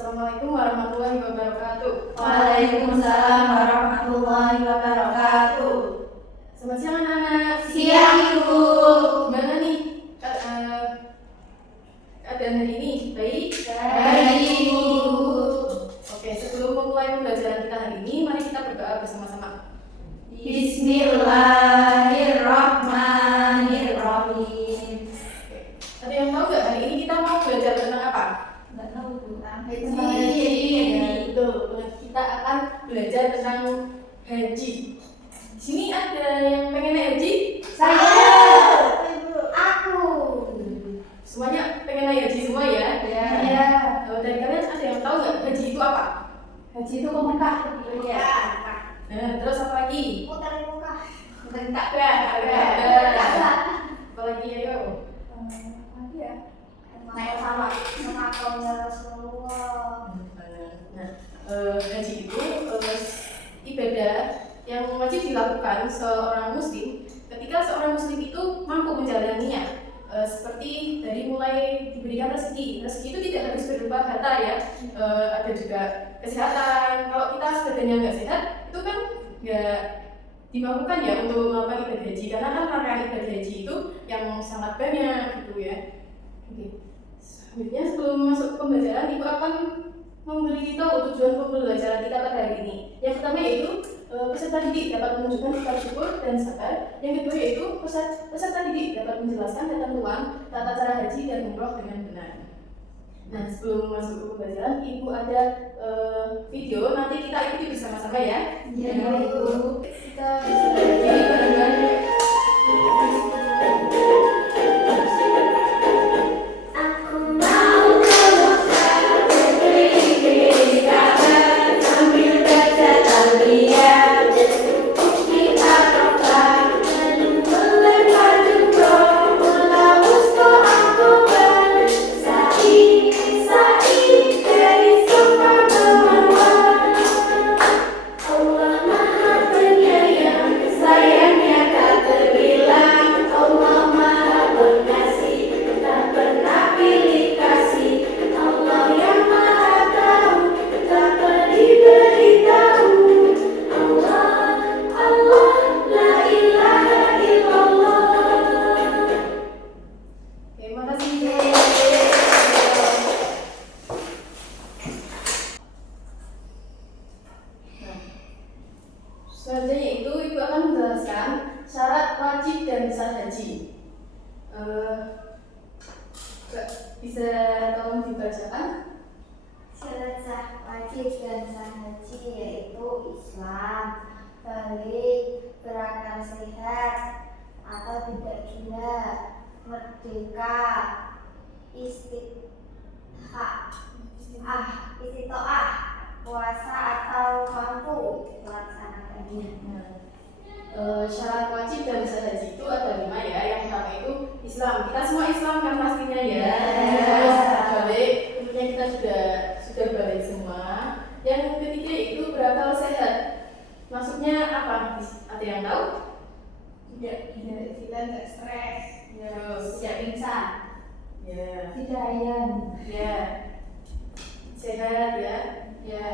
Assalamualaikum warahmatullahi wabarakatuh. Waalaikumsalam warahmatullahi wabarakatuh. Selamat siang anak-anak. Siang Ibu. Gimana nih keadaan hari ini? Baik? Baik Ibu. Oke, sebelum memulai pembelajaran kita hari ini, mari kita berdoa bersama-sama. Bismillahirrahmanirrahim. Ada yang tahu nggak hari ini kita mau belajar tentang apa? Nggak tahu Bu. Betul. Kita akan belajar tentang haji. Di sini ada yang pengen naik haji? Saya. Aku. Semuanya pengen naik haji semua ya? Ya. Dari kalian ada yang tahu nggak haji itu apa? Haji itu ke Mekah. Iya. Terus apa lagi? Putar Mekah. Apa lagi ayo? Lagi ya. Naik sama kaumnya Rasulullah. Haji itu ibadah yang wajib dilakukan seorang muslim ketika seorang muslim itu mampu menjalaninya, seperti dari mulai diberikan rezeki itu tidak harus berupa harta ya, ada juga kesehatan. Kalau kita badannya nggak sehat itu kan nggak dimampukan ya untuk melakukan ibadah haji, karena kan rangkaian ibadah haji itu yang sangat banyak gitu ya. Oke. Selanjutnya sebelum masuk ke pembelajaran, Ibu akan memberitahu tujuan pembelajaran kita pada hari ini. Yang pertama yaitu peserta didik dapat menunjukkan sikap syukur dan sabar. Yang kedua yaitu peserta didik dapat menjelaskan ketentuan tata cara haji dan umroh dengan benar. Nah, sebelum masuk ke pembelajaran, Ibu ada video, nanti kita ikuti bersama-sama ya. Iya, Ibu. Kita bisa berdiri bareng-bareng. Selanjutnya itu Ibu akan menjelaskan syarat wajib dan sah haji. Bisa tolong dibacakan? Syarat sah wajib dan sah haji yaitu Islam, balik, berakal sehat atau tidak gila, merdeka, istitoah, puasa atau mampu melaksanakannya. Syarat wajib dan sah haji itu ada 5 ya. Yang pertama itu Islam. Kita semua Islam kan pastinya ya. Terus balik, tentunya kita sudah balik semua. Yang ketiga itu berakal sehat. Maksudnya apa? Ada yang tahu? Tidak stres, Tidak pingsan, Ya. tidak ayam, Ya. Sehat ya. Ya.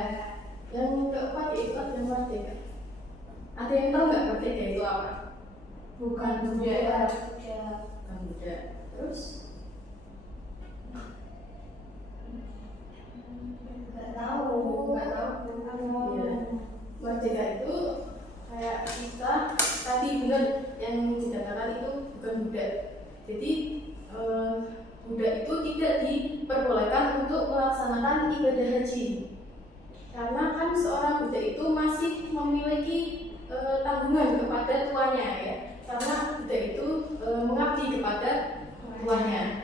Yang keempat yaitu ada merdeka. Ada yang tahu nggak merdeka itu apa? bukan Budak. budak. Budak. Terus? Nggak tahu. Ya. Merdeka itu kayak kita tadi benar yang dikatakan itu bukan budak. Jadi budak itu tidak diperbolehkan untuk melaksanakan ibadah haji, karena kan seorang budak itu masih memiliki tanggungan kepada tuannya ya, karena budak itu mengabdi kepada tuannya.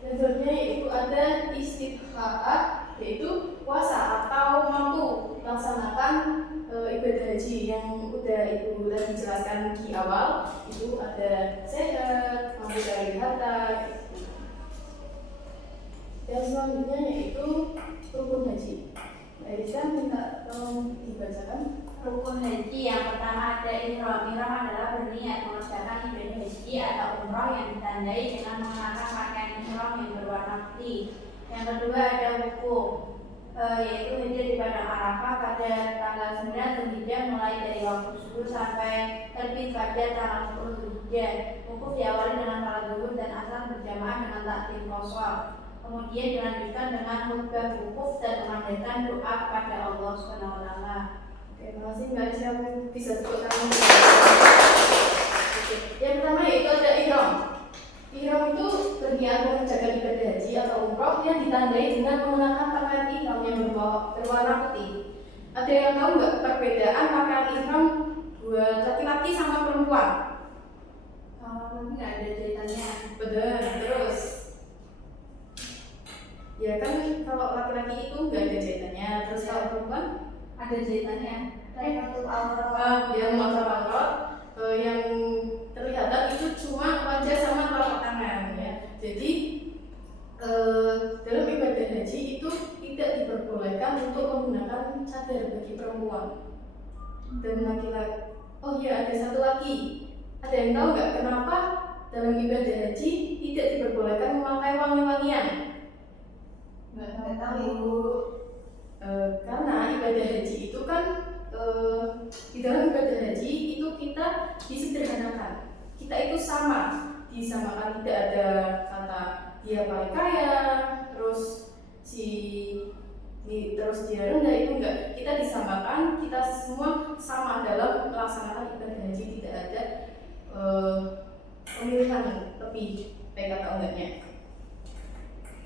Dan selanjutnya itu ada istita'ah, yaitu puasa atau mampu melaksanakan ibadah haji yang udah Ibu tadi jelaskan di awal. Itu ada sehat, mampu dari harta gitu. Dan selanjutnya yaitu rukun haji. Elisa minta tolong dibacakan. Rukun haji yang pertama ada ihram. Ihram adalah berniat mengerjakan ibadah haji atau umroh yang ditandai dengan mengenakan pakaian ihram yang berwarna putih. Yang kedua ada wukuf. yaitu hijrah di padang Arafah pada tanggal 9 Dzulhijjah mulai dari waktu subuh sampai terbit fajar tanggal 10 Dzulhijjah. Wukuf diawali dengan salat zuhur dan asar berjamaah dengan takbir qashar. Kemudian dilanjutkan dengan khutbah wukuf dan memanjatkan doa kepada Allah Subhanahu wa taala. Terima kasih Mbak Aisyah, bisa tepuk tangan. Yang pertama yaitu ada ihram. Ihram itu berniat mengerjakan ibadah haji atau umroh yang ditandai dengan mengenakan pakaian ihram yang berwarna putih. Ada yang tahu nggak perbedaan pakaian ihram buat laki-laki sama perempuan? Mungkin nggak ada jahitannya. Benar. Terus, ya kan kalau laki-laki itu nggak ada jahitannya. Terus kalau perempuan Ada jahitannya. Tutup aurat. yang motor yang terlihat itu cuma wajah sama telapak tangan ya. Jadi dalam ibadah haji itu tidak diperbolehkan untuk menggunakan cadar bagi perempuan dan laki-laki. Oh iya, ada satu lagi. Ada yang tahu nggak kenapa dalam ibadah haji tidak diperbolehkan memakai wangi-wangian? Nggak tahu. Karena ibadah haji itu kan di dalam ibadah haji itu kita disederhanakan, kita itu sama, disamakan, tidak ada kata dia paling kaya, terus terus dia rendah, itu enggak. Kita disamakan, kita semua sama dalam melaksanakan ibadah haji, tidak ada pemilihan lebih baik atau enggaknya.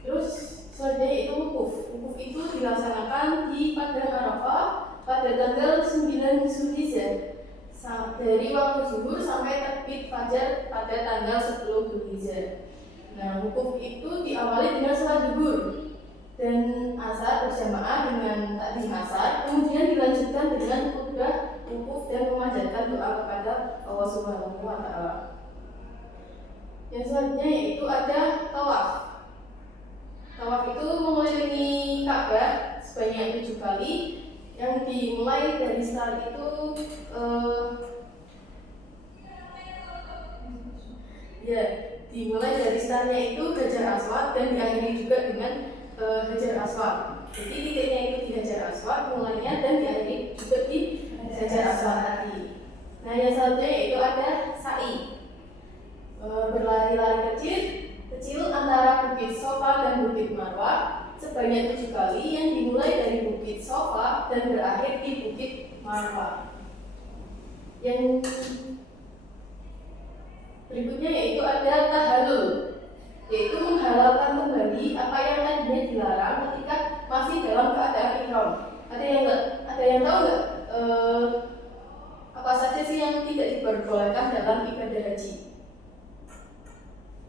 Terus selanjutnya itu wukuf. Wukuf itu dilaksanakan di padang Arafah pada tanggal 9 Dzulhijjah dari waktu zuhur sampai terbit fajar pada tanggal 10 Dzulhijjah. Nah, wukuf itu diawali dengan salat zuhur dan asar berjamaah dengan takbir asar, kemudian dilanjutkan dengan khutbah wukuf dan memanjatkan doa kepada Allah Subhanahu wa taala. Yang selanjutnya yaitu ada tawaf. Tawaf itu mengelilingi Ka'bah sebanyak 7 kali, yang dimulai dari start itu dimulai dari startnya itu Hajar Aswad dan diakhiri juga dengan Hajar Aswad. Jadi titiknya itu di Hajar Aswad mulainya dan diakhiri juga di Hajar Aswad tadi. Nah, yang selanjutnya itu ada sa'i, berlari-lari kecil antara Bukit Sofa dan Bukit Marwah sebanyak 7 kali, yang dimulai dari Bukit Sofa dan berakhir di Bukit Marwah. Yang berikutnya yaitu ada tahallul, yaitu menghalalkan kembali apa yang tadinya dilarang ketika masih dalam keadaan ihram. Ada yang tahu nggak apa saja sih yang tidak diperbolehkan dalam ibadah haji?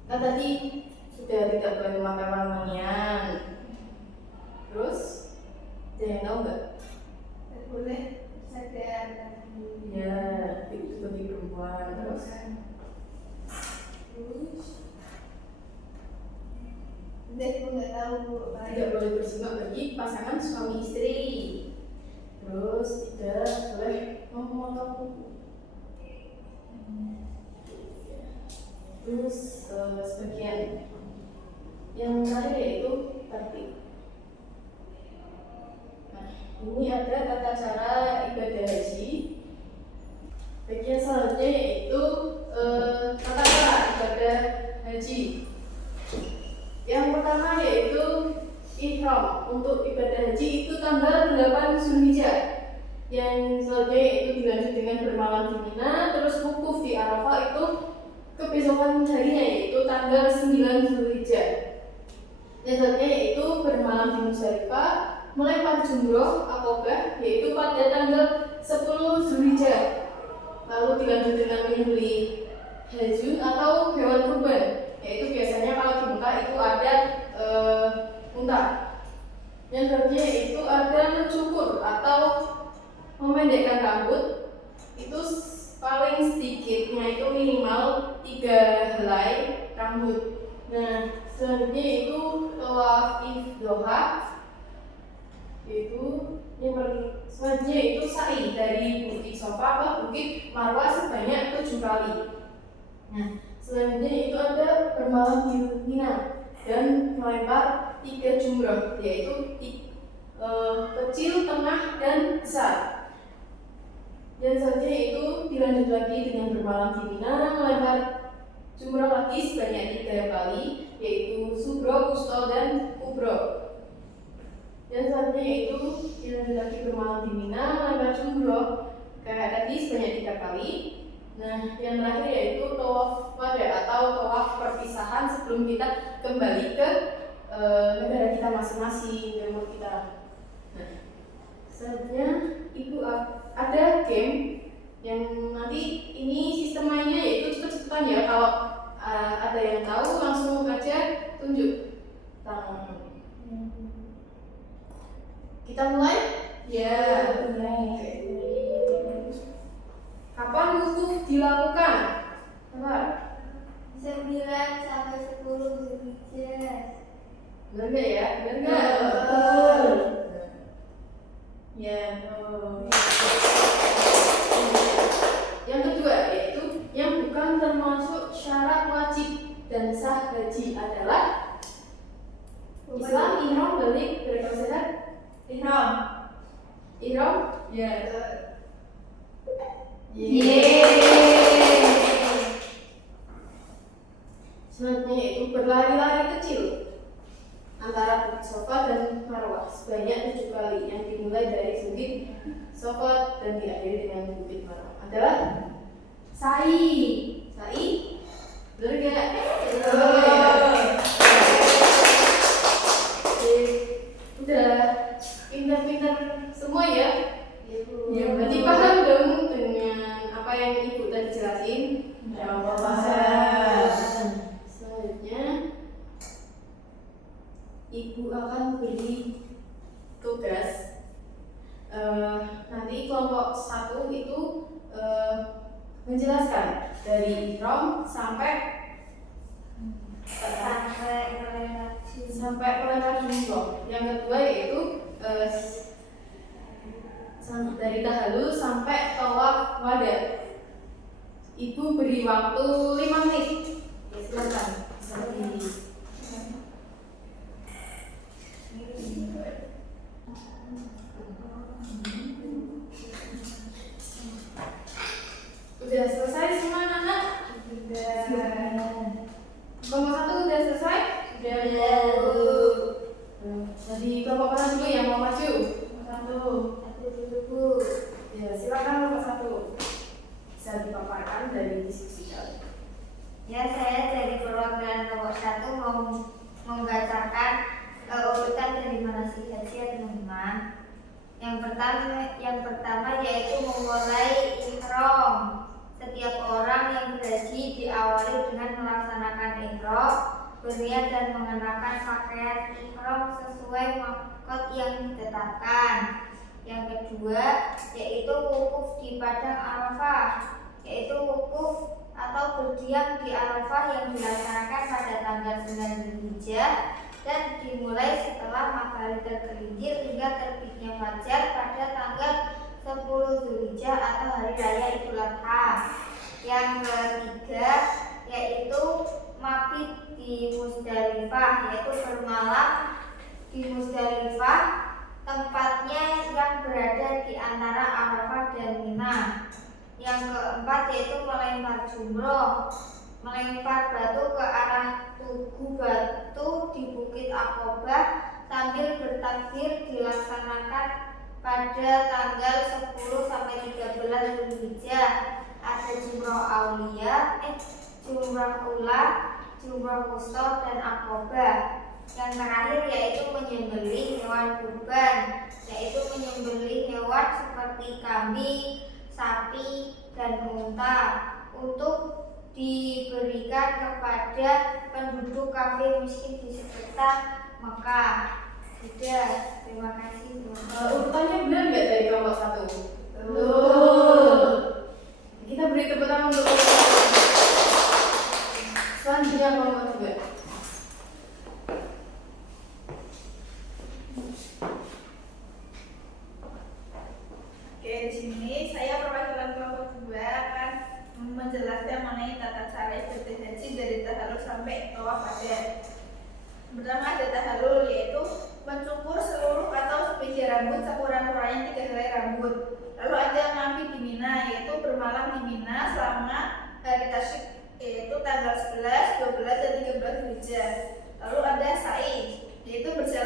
Nah, tadi sudah tidak boleh memakai wangian. Terus, ada yang tahu nggak? Tidak boleh sadar. Ya, itu bagi perempuan. Terus nggak tahu. tidak boleh bersimak bagi pasangan suami istri. Terus tidak boleh memotong kuku. Terus sebagian yang terakhir yaitu tertib. Nah, ini ada tata cara ibadah haji. Bagian selanjutnya yaitu tata cara ibadah haji. Yang pertama yaitu ihram. Untuk ibadah haji itu tanggal 8 Dzulhijjah. Yang selanjutnya yaitu dilanjut dengan bermalam di Mina, terus wukuf di Arafah itu kebesokan harinya yaitu tanggal 9 Dzulhijjah. Yang selanjutnya yaitu bermalam di Musdalifah, melempar jumroh Aqobah yaitu pada tanggal 10 Dzulhijjah. Lalu dilanjut dengan menyembelih hajun atau hewan kurban, yaitu biasanya kalau di Mekah itu ada unta. Yang selanjutnya itu ada mencukur atau memendekkan rambut, itu paling sedikitnya itu minimal 3 helai rambut. Nah, selanjutnya itu tawaf ifdhoha, yaitu selanjutnya itu sa'i dari Bukit Sofa ke Bukit Marwah sebanyak 7 kali. Nah, selanjutnya itu ada bermalam di Mina dan melempar 3 jumroh, yaitu kecil, tengah, dan besar. Dan selanjutnya itu dilanjut lagi dengan bermalam di Mina, melempar jumroh lagi sebanyak 3 kali, yaitu subro, wusto, dan kubro. Dan selanjutnya itu dilanjut lagi bermalam di Mina, melempar jumroh kayak tadi sebanyak 3 kali. Nah, yang terakhir yaitu tawaf wada atau tawaf perpisahan sebelum kita kembali ke negara kita masing-masing, rumah kita. Nah, selanjutnya ibu ada game yang nanti ini sistem mainnya yaitu cepet-cepetan ya. Kalau ada yang tahu langsung aja tunjuk tangan. Kita mulai? Ya. Oke. Kapan wukuf dilakukan? Kapan? 9 sampai 10 Zulhijjah. Benar nggak ya? Benar nggak? Betul. Ya. Yang kedua yaitu yang bukan termasuk syarat wajib dan sah haji adalah Islam, ihram, balik, berakal sehat. Ihram. Ihram? Ya. Selanjutnya yaitu berlari-lari kecil antara Bukit Sofa dan Marwah sebanyak 7 kali yang dimulai dari Bukit Sofa dan diakhiri dengan Bukit Marwah adalah sa'i. Sa'i? Benar nggak? Udah pintar-pintar semua ya? Ya, berarti paham dong dengan apa yang ibu tadi jelasin? Ya, paham. Selanjutnya ibu akan beri tugas. Nanti kelompok 1 itu menjelaskan dari ihram sampai melempar jumroh. Yang kedua yaitu dari tahallul sampai tawaf wada. Ibu beri waktu 5 menit. Ya, silakan. Udah selesai semua anak-anak? Kelompok 1 udah selesai? Sudah. Jadi kelompok mana dulu yang mau maju? Satu dulu. Ya, silakan kelompok 1. Bisa dipaparkan dari diskusi kalian. Ya, saya dari perwakilan kelompok 1 mau membacakan urutan dari manasik haji ya teman-teman. Yang pertama yaitu memulai ihram. Setiap orang yang berhaji diawali dengan melaksanakan ihram, berniat dan mengenakan pakaian ihram sesuai makot yang ditetapkan. Yang kedua yaitu wukuf di padang Arafah, yaitu wukuf atau berdiam di Arafah yang dilaksanakan pada tanggal 9 Zulhijjah dan dimulai setelah matahari tergelincir hingga terbitnya fajar pada tanggal 10 Zulhijjah atau hari raya Idul Adha. Yang ketiga yaitu mabit di Musdalifah, yaitu bermalam di Musdalifah, tempatnya yang berada di antara Arafah dan Mina. Yang keempat yaitu melempar jumroh, melempar batu ke arah tugu batu di Bukit Aqobah sambil bertakbir dilaksanakan pada tanggal 10 sampai 13 Zulhijjah. Ada jumroh aulia, jumroh ula, jumroh wusta dan Aqobah. Yang terakhir yaitu menyembelih hewan kurban, yaitu menyembelih hewan seperti kambing, sapi, dan unta untuk diberikan kepada penduduk kafir miskin di sekitar Mekah. Sudah, terima kasih. Urutannya benar nggak dari kelompok 1? Betul. Kita beri tepuk tangan untuk kelompok 1. Selanjutnya kelompok 2. Oke, di sini saya perwakilan kelompok 2 akan menjelaskan mengenai tata cara ibadah haji dari tahallul sampai tawaf wada. Pertama ada tahallul, yaitu mencukur seluruh atau sebagian rambut sekurang-kurangnya 3 helai rambut. Lalu ada yang mampir di Mina, yaitu bermalam di Mina selama hari tasyrik, yaitu tanggal 11, 12, dan 13 Dzulhijjah. Lalu ada sa'i, yaitu berjalan